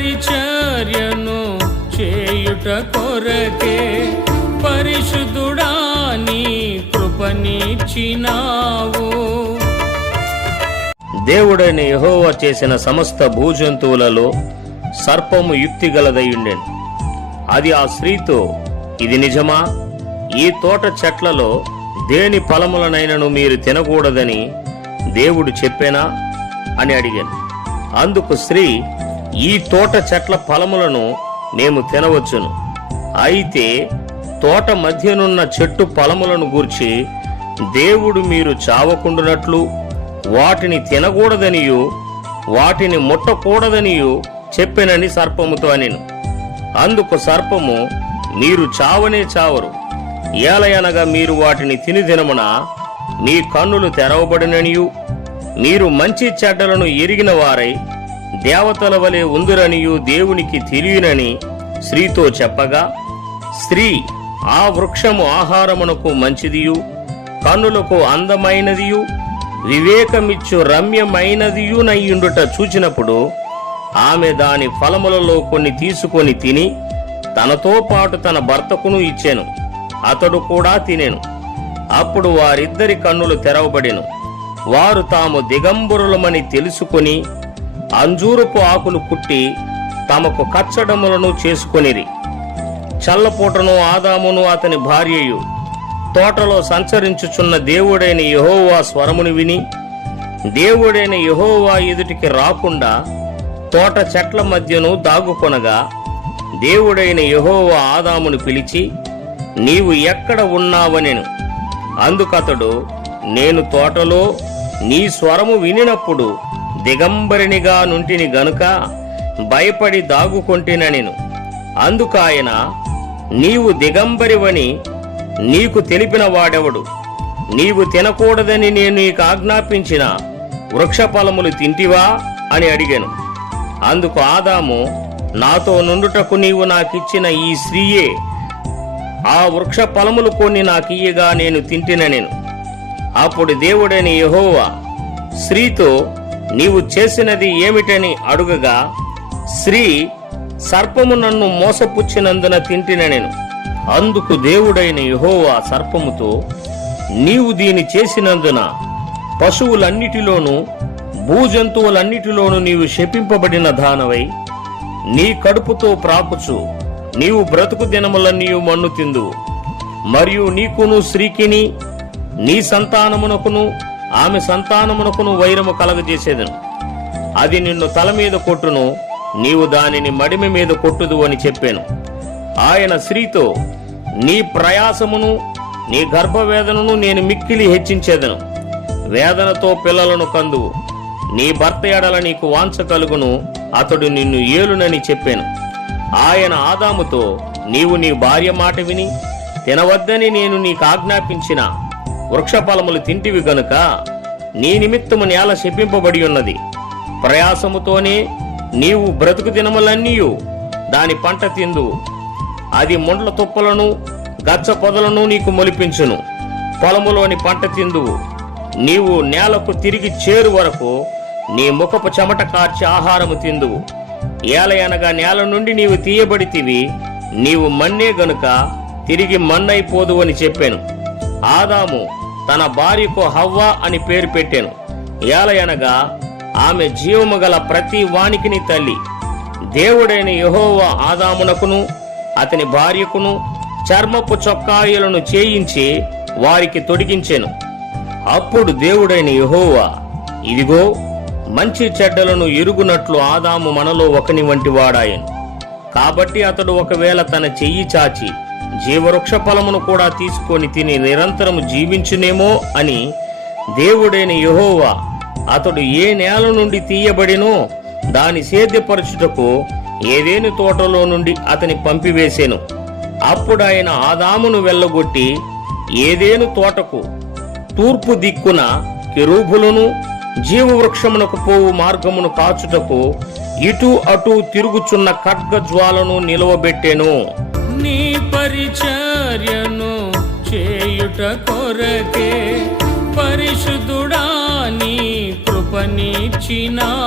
పరిచర్యను చేయుట కొరకే పరిశుద్ధుడా నీ కృపనిచ్చినావు. దేవుడైన యెహోవా చేసిన సమస్త భూజంతువులలో సర్పము యుక్తి గలదయ్యుండెను అది ఆ స్త్రీతో ఇది నిజమా? ఈ తోట చెట్లలో దేని ఫలములనైనను మీరు తినకూడదని దేవుడు చెప్పేనా? అని అడిగాను. అందుకు స్త్రీ ఈ తోట చెట్ల ఫలములను మేము తినవచ్చును. అయితే తోట మధ్యనున్న చెట్టు ఫలములను గూర్చి దేవుడు మీరు చావకుండునట్లు వాటిని తినకూడదనియు వాటిని ముట్టకూడదనియు చెప్పినని సర్పముతో అనెను. అందుకు సర్పము మీరు చావనే చావరు. ఏలయనగా మీరు వాటిని తిని దినమున మీ కన్నులు తెరవబడిననియు. మీరు మంచి చెడ్డలను ఎరిగిన వారై దేవతల వలె ఉందిరనియు దేవునికి తెలియనని స్త్రీతో చెప్పగా స్త్రీ ఆ వృక్షము ఆహారమునకు మంచిదియు కన్నులకు అందమైనదియు వివేకమిచ్చు రమ్యమైనదియునయ్యుండుట చూచినప్పుడు ఆమె దాని ఫలములలో కొన్ని తీసుకొని తిని తనతో పాటు తన భర్తకును ఇచ్చాను. అతడు కూడా తినెను. అప్పుడు వారిద్దరి కన్నులు తెరవబడెను. వారు తాము దిగంబరులమని తెలుసుకొని అంజూరపు ఆకులు కుట్టి తమకు కచ్చడములను చేసుకొనిరి. చల్లపూటను ఆదామును అతని భార్యయు తోటలో సంచరించుచున్న దేవుడైన యహోవా స్వరమును విని దేవుడైన యహోవా ఎదుటికి రాకుండా తోట చెట్ల మధ్యను దాగుకొనగా దేవుడైన యహోవా ఆదామును పిలిచి నీవు ఎక్కడ ఉన్నావనెను. అందుకతడు నేను తోటలో నీ స్వరము వినినప్పుడు దిగంబరినిగా నుంటిని గనుక భయపడి దాగుకొంటినెను అందుకాయన నీవు దిగంబరివని నీకు తెలిపిన వాడెవడు? నీవు తినకూడదని నేను నీకు ఆజ్ఞాపించిన వృక్షఫలములు తింటివా? అని అడిగాను. అందుకు ఆదాము నాతో నుండుటకు నీవు నాకిచ్చిన ఈ స్త్రీయే ఆ వృక్ష ఫలములు కొన్ని నాకియ్యగా నేను తింటిన నేను అప్పుడు దేవుడని యహోవా స్త్రీతో నీవు చేసినది ఏమిటని అడుగగా స్త్రీ సర్పము నన్ను మోసపుచ్చినందున తింటిన నేను. అందుకు దేవుడైన యహోవా సర్పముతో నీవు దీని చేసినందున పశువులన్నిటిలోనూ భూజంతువులన్నిటిలోనూ నీవు శపింపబడిన దానవై నీ కడుపుతో ప్రాపుచు నీవు బ్రతుకు దినములన్నీయు మన్ను తిందువు. మరియు నీకును స్త్రీకిని నీ సంతానమునకును ఆమె సంతానమునకును వైరము కలగజేసేదను. అది నిన్ను తల మీద కొట్టును నీవు దానిని మడిమ మీద కొట్టుదు అని చెప్పాను. ఆయన స్త్రీతో నీ ప్రయాసమును నీ గర్భవేదనను నేను మిక్కిలి హెచ్చించేదను. వేదనతో పిల్లలను కందువు. నీ భర్త ఎడల నీకు వాంఛ కలుగును అతడు నిన్ను ఏలునని చెప్పాను. ఆయన ఆదాముతో నీవు నీ భార్య మాట విని తినవద్దని నేను నీకు ఆజ్ఞాపించిన వృక్షఫలములు తింటివి గనుక నీ నిమిత్తము నేల శపింపబడి ఉన్నది. ప్రయాసముతోనే నీవు బ్రతుకు దినములన్నీయు దాని పంట తిందువు అది ముండ్ల తుప్పలను గచ్చ పొదలను నీకు మొలిపించును. పొలములోని పంట తిందువు నీవు నేలకు తిరిగి చేరు వరకు నీ ముఖపు చెమట కార్చి ఆహారము తిందువు ఏలయనగా నేల నుండి నీవు తీయబడితివి నీవు మన్నే గనుక తిరిగి మన్నైపోదు అని చెప్పాను. ఆదాము తన భార్యకు హవ్వ అని పేరు పెట్టాను. ఏలయనగా ఆమె జీవము గల ప్రతి వానికిని తల్లి. దేవుడైన యహోవ ఆదామునకును అతని భార్యకును చర్మపు చొక్కాయులను చేయించి వారికి తొడిగించెను. అప్పుడు దేవుడైన యహోవా ఇదిగో మంచి చెడ్డలను ఎరుగునట్లు ఆదాము మనలో ఒకని వంటి వాడాయను. కాబట్టి అతడు ఒకవేళ తన చెయ్యి చాచి జీవవృక్ష ఫలమును కూడా తీసుకొని తిని నిరంతరము జీవించునేమో అని దేవుడైన యహోవా అతడు ఏ నేల నుండి తీయబడినో దాని సేద్యపరచుటకు ఏదేని తోటలో నుండి అతని పంపివేసెను. అప్పుడు ఆయన ఆదామును వెళ్ళగొట్టి ఏదేను తోటకు తూర్పు దిక్కున కిరూభులను జీవవృక్షమునకు పోవు మార్గమును కాచుటకు ఇటు అటు తిరుగుచున్న ఖడ్గ జ్వాలను నిలవబెట్టెను. నీ పరిచర్యను చేయుట కొరకే పరిశుద్ధుడా నీ కృపనిచ్చినావు.